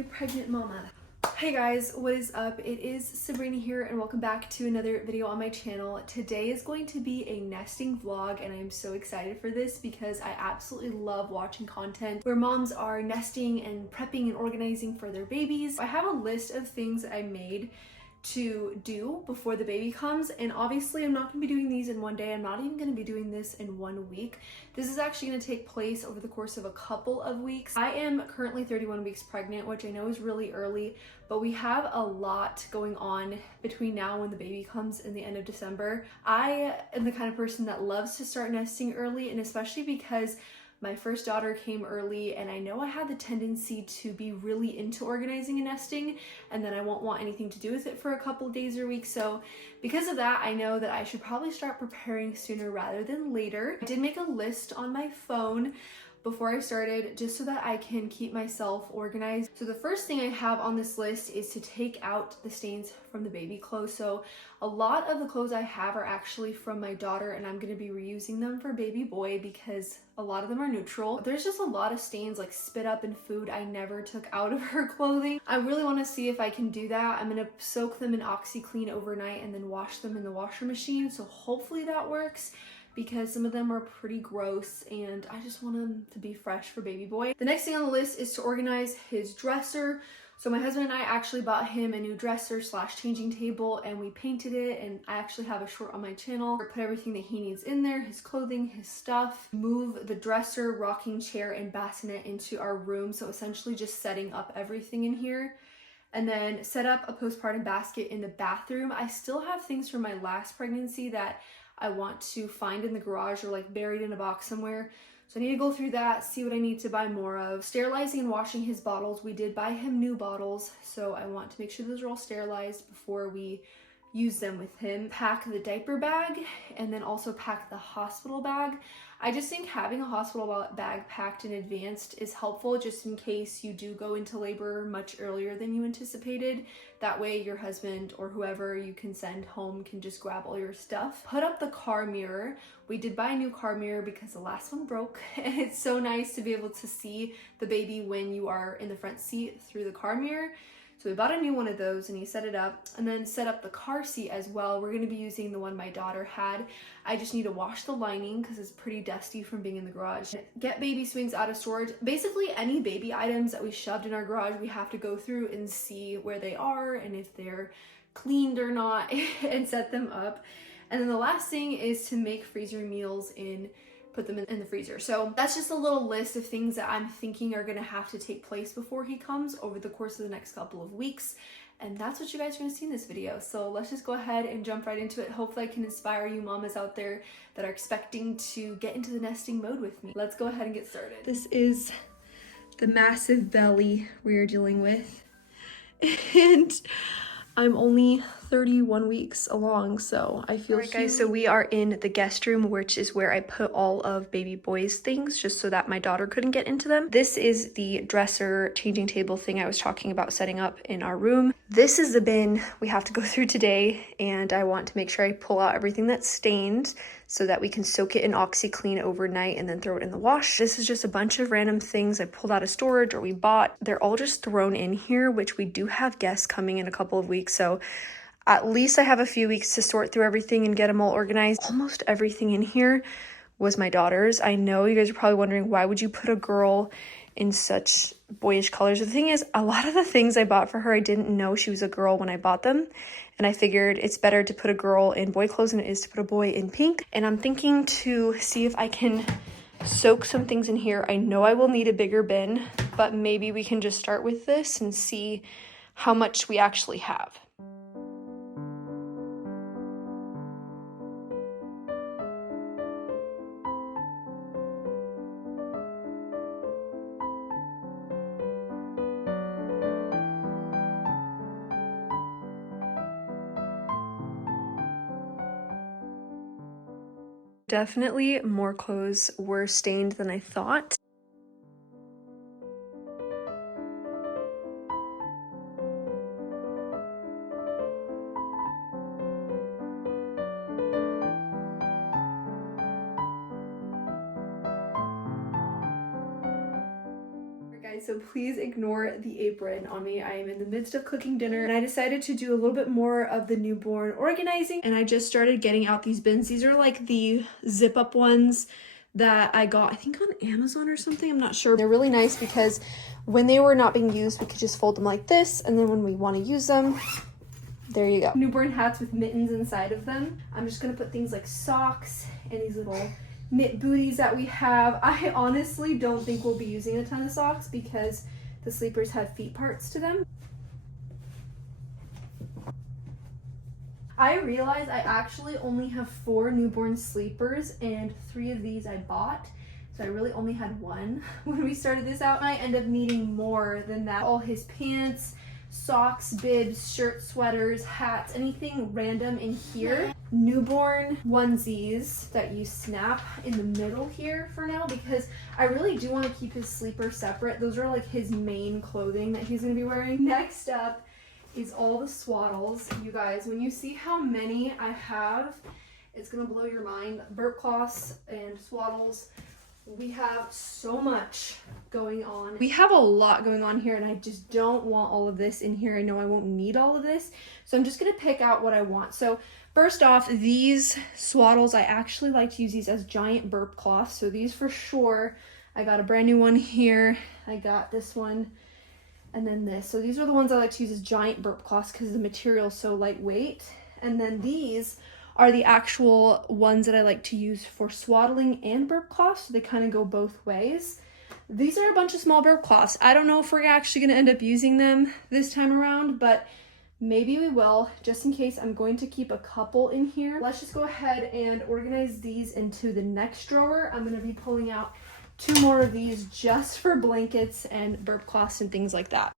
a pregnant mama. Hey guys, what is up? It is Sabrina here and welcome back to another video on my channel. Today is going to be a nesting vlog and I'm so excited for this because I absolutely love watching content where moms are nesting and prepping and organizing for their babies. I have a list of things that I made to do before the baby comes, and obviously I'm not going to be doing these in one day. I'm not even going to be doing this in 1 week. This is actually going to take place over the course of a couple of weeks. I am currently 31 weeks pregnant, which I know is really early, but we have a lot going on between now and the baby comes in the end of December. I am the kind of person that loves to start nesting early, and especially because my first daughter came early and I know I had the tendency to be really into organizing and nesting, and then I won't want anything to do with it for a couple of days or weeks. So because of that, I know that I should probably start preparing sooner rather than later. I did make a list on my phone before I started just so that I can keep myself organized. So the first thing I have on this list is to take out the stains from the baby clothes. So a lot of the clothes I have are actually from my daughter and I'm going to be reusing them for baby boy because a lot of them are neutral. There's just a lot of stains like spit up and food I never took out of her clothing. I really want to see if I can do that. I'm going to soak them in OxyClean overnight and then wash them in the washer machine. So hopefully that works, because some of them are pretty gross and I just want them to be fresh for baby boy. The next thing on the list is to organize his dresser. So my husband and I actually bought him a new dresser slash changing table and we painted it, and I actually have a short on my channel where I put everything that he needs in there, his clothing, his stuff. Move the dresser, rocking chair, and bassinet into our room. So essentially just setting up everything in here. And then set up a postpartum basket in the bathroom. I still have things from my last pregnancy that I want to find in the garage or like buried in a box somewhere. So I need to go through that, see what I need to buy more of. Sterilizing and washing his bottles. We did buy him new bottles, so I want to make sure those are all sterilized before we use them with him. Pack the diaper bag and then also pack the hospital bag. I just think having a hospital bag packed in advance is helpful just in case you do go into labor much earlier than you anticipated. That way your husband or whoever you can send home can just grab all your stuff. Put up the car mirror. We did buy a new car mirror because the last one broke, and it's so nice to be able to see the baby when you are in the front seat through the car mirror. So we bought a new one of those and he set it up, and then set up the car seat as well. We're going to be using the one my daughter had. I just need to wash the lining because it's pretty dusty from being in the garage. Get baby swings out of storage. Basically any baby items that we shoved in our garage, we have to go through and see where they are and if they're cleaned or not and set them up. And then the last thing is to make freezer meals put them in the freezer. So that's just a little list of things that I'm thinking are gonna have to take place before he comes over the course of the next couple of weeks. And that's what you guys are gonna see in this video. So let's just go ahead and jump right into it. Hopefully I can inspire you mamas out there that are expecting to get into the nesting mode with me. Let's go ahead and get started. This is the massive belly we are dealing with. And I'm only 31 weeks along, so I feel Alright guys, so we are in the guest room, which is where I put all of baby boy's things just so that my daughter couldn't get into them. This is the dresser changing table thing I was talking about setting up in our room. This is the bin we have to go through today, and I want to make sure I pull out everything that's stained so that we can soak it in OxyClean overnight and then throw it in the wash. This is just a bunch of random things I pulled out of storage or we bought. They're all just thrown in here, which we do have guests coming in a couple of weeks, so at least I have a few weeks to sort through everything and get them all organized. Almost everything in here was my daughter's. I know you guys are probably wondering, why would you put a girl in such boyish colors? The thing is, a lot of the things I bought for her, I didn't know she was a girl when I bought them. And I figured it's better to put a girl in boy clothes than it is to put a boy in pink. And I'm thinking to see if I can soak some things in here. I know I will need a bigger bin, but maybe we can just start with this and see how much we actually have. Definitely more clothes were stained than I thought. So please ignore the apron on me. I am in the midst of cooking dinner and I decided to do a little bit more of the newborn organizing, and I just started getting out these bins. These are like the zip up ones that I got, I think on Amazon or something, I'm not sure. They're really nice because when they were not being used, we could just fold them like this, and then when we want to use them, there you go. Newborn hats with mittens inside of them. I'm just gonna put things like socks and these little knit booties that we have. I honestly don't think we'll be using a ton of socks because the sleepers have feet parts to them. I realize I actually only have 4 newborn sleepers and 3 of these I bought. So I really only had 1 when we started this out. I end up needing more than that. All his pants, socks, bibs, shirts, sweaters, hats, anything random in here. Newborn onesies that you snap in the middle here for now because I really do want to keep his sleeper separate. Those are like his main clothing that he's going to be wearing. Next up is all the swaddles. You guys, when you see how many I have, it's going to blow your mind. Burp cloths and swaddles. We have so much going on. We have a lot going on here and I just don't want all of this in here. I know I won't need all of this, so I'm just gonna pick out what I want. So first off, these swaddles, I actually like to use these as giant burp cloths. So these for sure. I got a brand new one here. I got this one and then this. So these are the ones I like to use as giant burp cloths because the material is so lightweight. And then these are the actual ones that I like to use for swaddling and burp cloths. So they kind of go both ways. These are a bunch of small burp cloths. I don't know if we're actually going to end up using them this time around, but maybe we will. Just in case, I'm going to keep a couple in here. Let's just go ahead and organize these into the next drawer. I'm going to be pulling out 2 more of these just for blankets and burp cloths and things like that.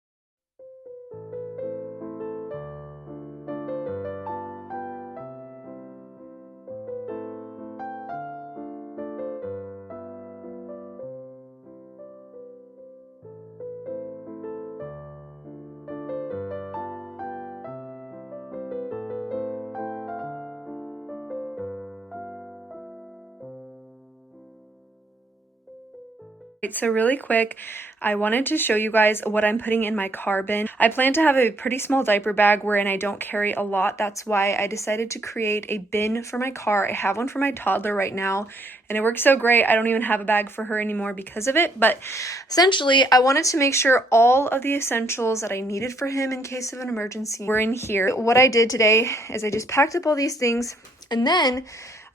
So really quick, I wanted to show you guys what I'm putting in my car bin. I plan to have a pretty small diaper bag wherein I don't carry a lot. That's why I decided to create a bin for my car. I have one for my toddler right now and it works so great. I don't even have a bag for her anymore because of it. But essentially, I wanted to make sure all of the essentials that I needed for him in case of an emergency were in here. What I did today is I just packed up all these things and then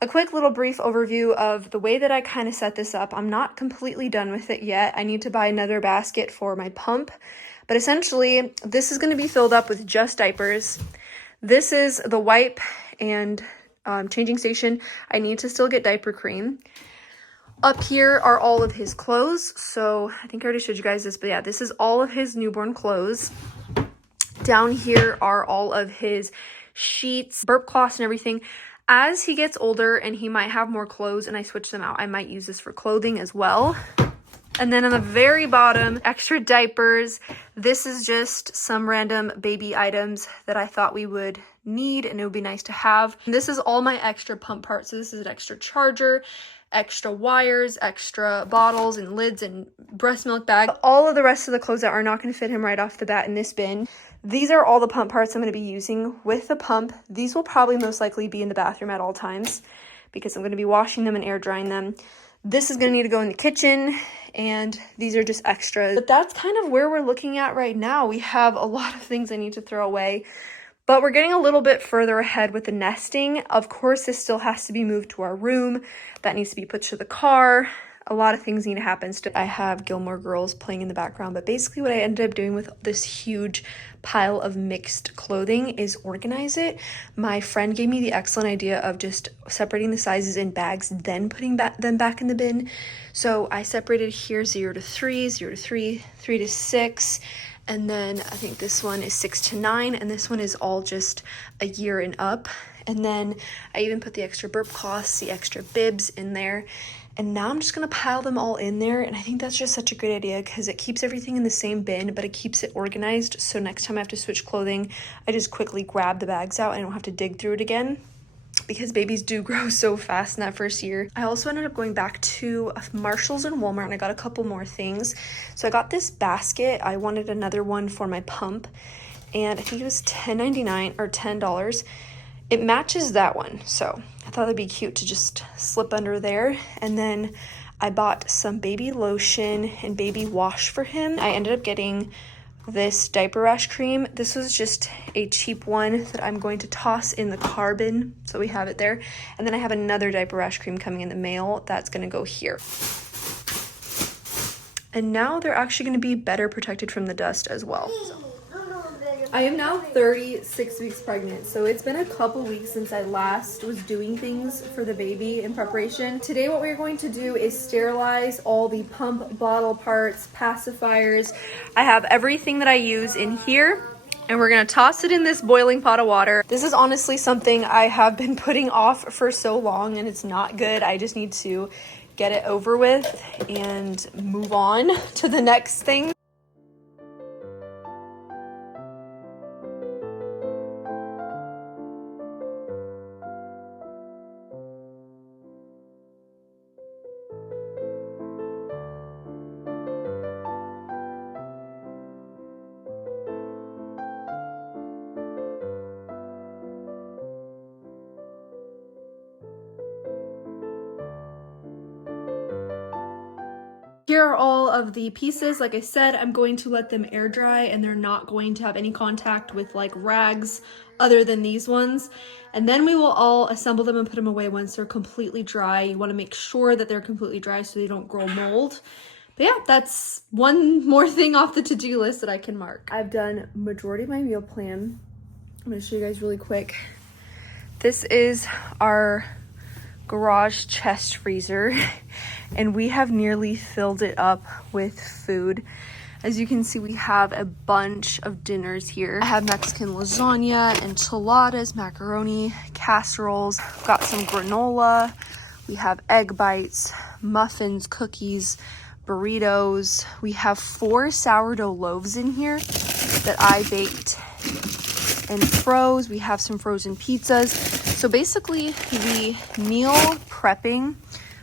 a quick little brief overview of the way that I kind of set this up. I'm not completely done with it yet. I need to buy another basket for my pump, but essentially this is going to be filled up with just diapers. This is the wipe and changing station. I need to still get diaper cream. Up here are all of his clothes. So I think I already showed you guys this, but yeah, this is all of his newborn clothes. Down here are all of his sheets, burp cloths and everything. As he gets older and he might have more clothes and I switch them out, I might use this for clothing as well. And then on the very bottom, extra diapers. This is just some random baby items that I thought we would need and it would be nice to have. And this is all my extra pump parts. So this is an extra charger, extra wires, extra bottles and lids and breast milk bag. All of the rest of the clothes that are not going to fit him right off the bat in this bin. These are all the pump parts I'm going to be using with the pump. These will probably most likely be in the bathroom at all times because I'm going to be washing them and air drying them. This is going to need to go in the kitchen and these are just extras. But that's kind of where we're looking at right now. We have a lot of things I need to throw away, but we're getting a little bit further ahead with the nesting. Of course, this still has to be moved to our room. That needs to be put to the car. A lot of things need to happen. I have Gilmore Girls playing in the background, but basically what I ended up doing with this huge pile of mixed clothing is organize it. My friend gave me the excellent idea of just separating the sizes in bags, then putting them back in the bin. So I separated here 0 to 3, 0 to 3, 3 to 6, and then I think this one is 6 to 9, and this one is all just a year and up. And then I even put the extra burp cloths, the extra bibs in there. And now I'm just going to pile them all in there. And I think that's just such a great idea because it keeps everything in the same bin, but it keeps it organized. So next time I have to switch clothing, I just quickly grab the bags out and I don't have to dig through it again. because babies do grow so fast in that first year. I also ended up going back to Marshall's and Walmart, and I got a couple more things. So I got this basket. I wanted another one for my pump, and I think it was $10.99 or $10. It matches that one, so I thought it'd be cute to just slip under there. And then I bought some baby lotion and baby wash for him. I ended up getting this diaper rash cream. This was just a cheap one that I'm going to toss in the car bin, so we have it there. And then I have another diaper rash cream coming in the mail that's gonna go here. And now they're actually gonna be better protected from the dust as well. So. I am now 36 weeks pregnant, so it's been a couple weeks since I last was doing things for the baby in preparation. Today what we're going to do is sterilize all the pump bottle parts, pacifiers. I have everything that I use in here, and we're gonna toss it in this boiling pot of water. This is honestly something I have been putting off for so long, and it's not good. I just need to get it over with and move on to the next thing. Here are all of the pieces. Like I said, I'm going to let them air dry, and they're not going to have any contact with like rags other than these ones. And then we will all assemble them and put them away once they're completely dry. You want to make sure that they're completely dry so they don't grow mold. But yeah, that's one more thing off the to-do list that I can mark. I've done majority of my meal plan. I'm going to show you guys really quick. This is our garage chest freezer, and we have nearly filled it up with food. As you can see, we have a bunch of dinners here. I have Mexican lasagna, enchiladas, macaroni, casseroles, got some granola, we have egg bites, muffins, cookies, burritos. We have 4 sourdough loaves in here that I baked and froze. We have some frozen pizzas. So basically the meal prepping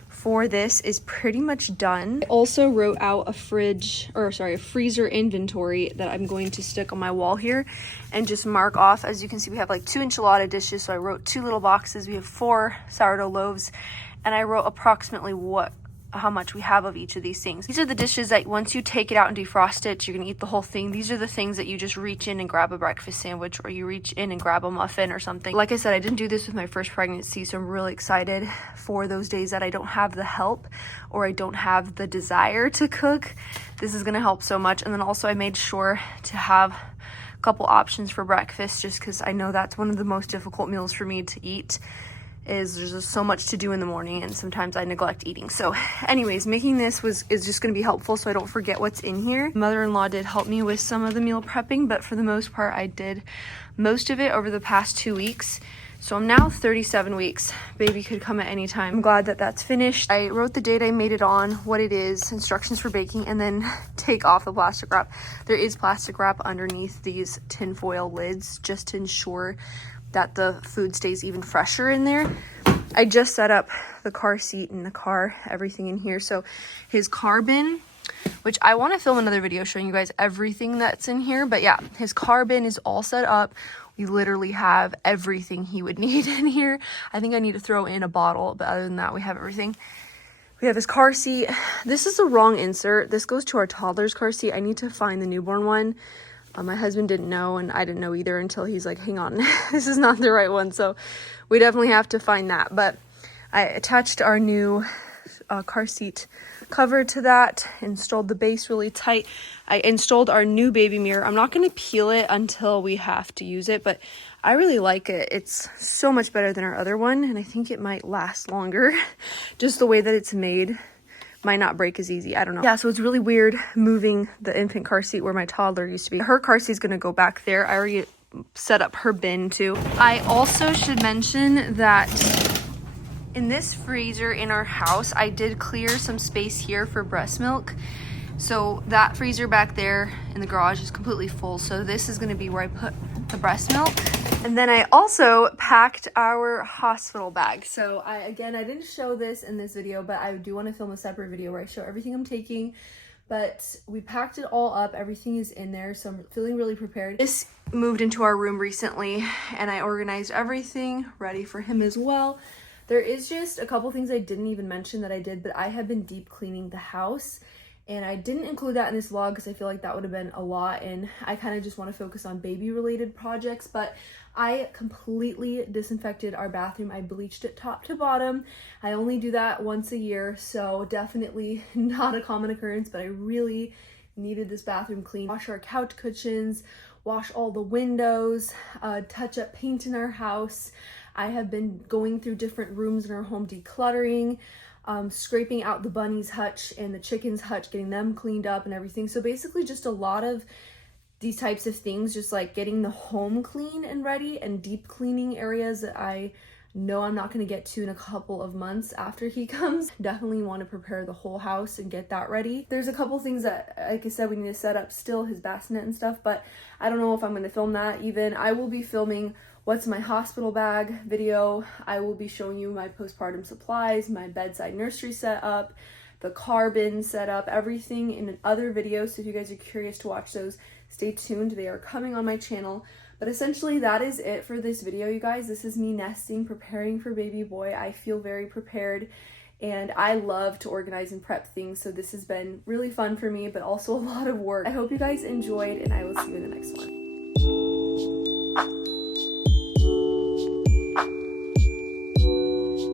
for this is pretty much done. I also wrote out a freezer inventory that I'm going to stick on my wall here and just mark off. As you can see, we have like 2 enchilada dishes. So I wrote 2 little boxes. We have 4 sourdough loaves, and I wrote approximately how much we have of each of these things. These are the dishes that once you take it out and defrost it, you're gonna eat the whole thing. These are the things that you just reach in and grab a breakfast sandwich, or you reach in and grab a muffin or something. Like I said, I didn't do this with my first pregnancy, so I'm really excited for those days that I don't have the help or I don't have the desire to cook. This is gonna help so much. And then also I made sure to have a couple options for breakfast, just because I know that's one of the most difficult meals for me to eat. There's just so much to do in the morning, and sometimes I neglect eating. So anyways, making this is just going to be helpful so I don't forget what's in here. Mother-in-law did help me with some of the meal prepping, but for the most part I did most of it over the past 2 weeks. So I'm now 37 weeks. Baby could come at any time. I'm glad that that's finished. I wrote the date I made it on, what it is, instructions for baking, and then take off the plastic wrap. There is plastic wrap underneath these tinfoil lids just to ensure that the food stays even fresher in there. I just set up the car seat in the car, everything in here. So his car bin, which I want to film another video showing you guys everything that's in here. But yeah, his car bin is all set up. We literally have everything he would need in here. I think I need to throw in a bottle, but other than that, we have everything. We have his car seat. This is the wrong insert. This goes to our toddler's car seat. I need to find the newborn one. My husband didn't know, and I didn't know either until he's like, hang on, this is not the right one. So we definitely have to find that. But I attached our new car seat cover to that, installed the base really tight. I installed our new baby mirror. I'm not going to peel it until we have to use it, but I really like it. It's so much better than our other one, and I think it might last longer. Just the way that it's made. Might not break as easy. I don't know. Yeah, so it's really weird moving the infant car seat where my toddler used to be. Her car seat is going to go back there. I already set up her bin too. I also should mention that in this freezer in our house, I did clear some space here for breast milk. So that freezer back there in the garage is completely full. So this is going to be where I put the breast milk. And then I also packed our hospital bag. So I didn't show this in this video, but I do want to film a separate video where I show everything I'm taking. But we packed it all up. Everything is in there, so I'm feeling really prepared. This moved into our room recently, and I organized everything ready for him as well. There is just a couple things I didn't even mention that I did, but I have been deep cleaning the house. And I didn't include that in this vlog because I feel like that would have been a lot, and I kind of just want to focus on baby related projects. But I completely disinfected our bathroom. I bleached it top to bottom. I only do that once a year, so definitely not a common occurrence, but I really needed this bathroom clean. Wash our couch cushions, wash all the windows, touch up paint in our house. I have been going through different rooms in our home decluttering, scraping out the bunny's hutch and the chicken's hutch, getting them cleaned up and everything. So basically just a lot of these types of things, just like getting the home clean and ready, and deep cleaning areas that I know I'm not going to get to in a couple of months after he comes. Definitely want to prepare the whole house and get that ready. There's a couple things that, like I said, we need to set up still, his bassinet and stuff, but I don't know if I'm going to film that even. I will be filming what's my hospital bag video. I will be showing you my postpartum supplies, my bedside nursery setup, the car bin setup, everything in other videos. So if you guys are curious to watch those, stay tuned. They are coming on my channel. But essentially that is it for this video, you guys. This is me nesting, preparing for baby boy. I feel very prepared, and I love to organize and prep things. So this has been really fun for me, but also a lot of work. I hope you guys enjoyed, and I will see you in the next one.